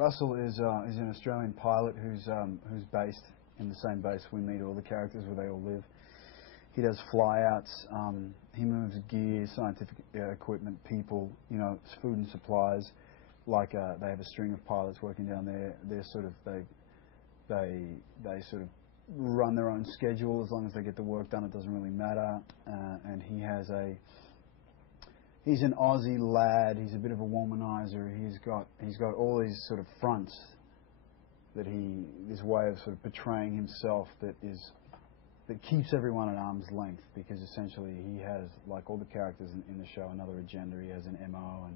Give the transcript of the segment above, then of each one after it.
Russell is an Australian pilot who's based in the same base we meet all the characters where they all live. He does flyouts. He moves gear, scientific equipment, people, food and supplies. Like they have a string of pilots working down there. They're sort of they sort of run their own schedule as long as they get the work done. It doesn't really matter. And he's an Aussie lad. He's a bit of a womanizer. He's got all these sort of fronts that this way of sort of portraying himself that keeps everyone at arm's length, because essentially he has, like all the characters in the show, another agenda. He has an MO,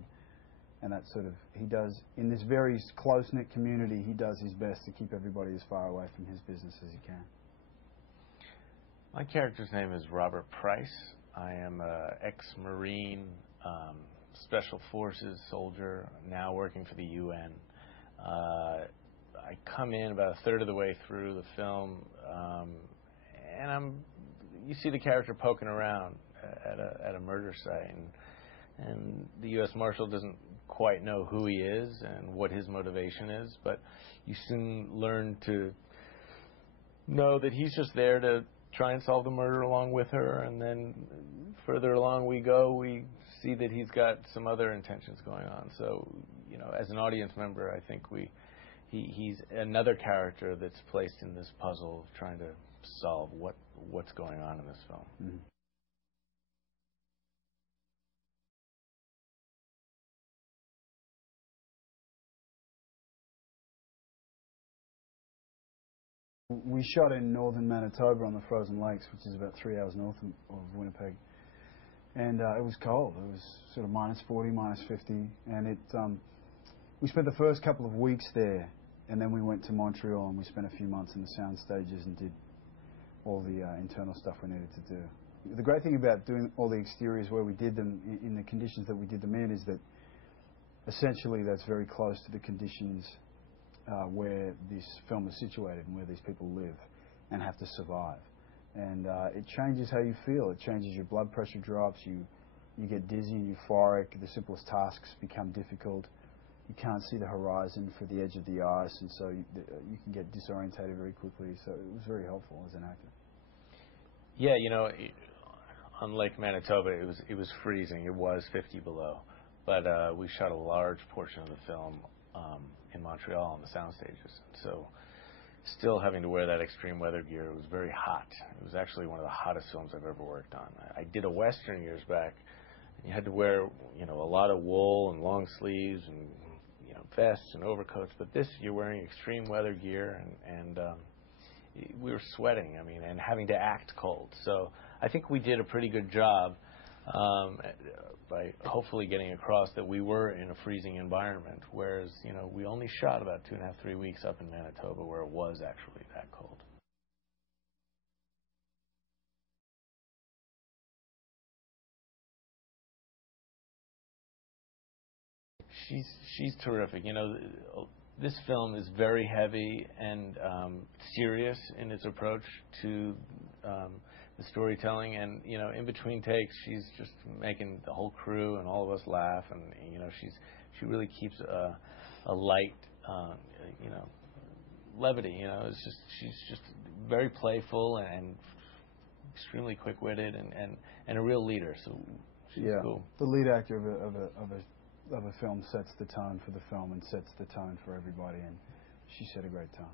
and that sort of, he does, in this very close-knit community, he does his best to keep everybody as far away from his business as he can. My character's name is Robert Price. I am an ex-Marine, Special Forces soldier, now working for the UN. I come in about a third of the way through the film, and you see the character poking around at a murder site, and the U.S. Marshal doesn't quite know who he is and what his motivation is, but you soon learn to know that he's just there to try and solve the murder along with her, and then further along we go, we see that he's got some other intentions going on. So, as an audience member, I think he's another character that's placed in this puzzle of trying to solve what's going on in this film. Mm-hmm. We shot in northern Manitoba on the frozen lakes, which is about 3 hours north of Winnipeg, and it was cold. It was sort of minus 40, minus 50, and we spent the first couple of weeks there, and then we went to Montreal and we spent a few months in the sound stages and did all the internal stuff we needed to do. The great thing about doing all the exteriors where we did them in the conditions that we did them in is that essentially that's very close to the conditions where this film is situated and where these people live and have to survive. And it changes how you feel. It changes your blood pressure drops. You get dizzy and euphoric. The simplest tasks become difficult. You can't see the horizon for the edge of the ice, and so you can get disorientated very quickly. So it was very helpful as an actor. Yeah, on Lake Manitoba, it was freezing. It was 50 below, but we shot a large portion of the film in Montreal on the sound stages. So still having to wear that extreme weather gear, it was very hot. It was actually one of the hottest films I've ever worked on. I did a Western years back, and you had to wear, a lot of wool and long sleeves and, vests and overcoats. But this, you're wearing extreme weather gear, and we were sweating, and having to act cold. So I think we did a pretty good job by hopefully getting across that we were in a freezing environment, whereas, we only shot about 2.5, 3 weeks up in Manitoba where it was actually that cold. She's terrific. This film is very heavy and serious in its approach to the storytelling, and in between takes, she's just making the whole crew and all of us laugh, and she really keeps a light, levity. She's just very playful and extremely quick-witted and a real leader. So she's cool. The lead actor of a film sets the tone for the film and sets the tone for everybody, and she set a great tone.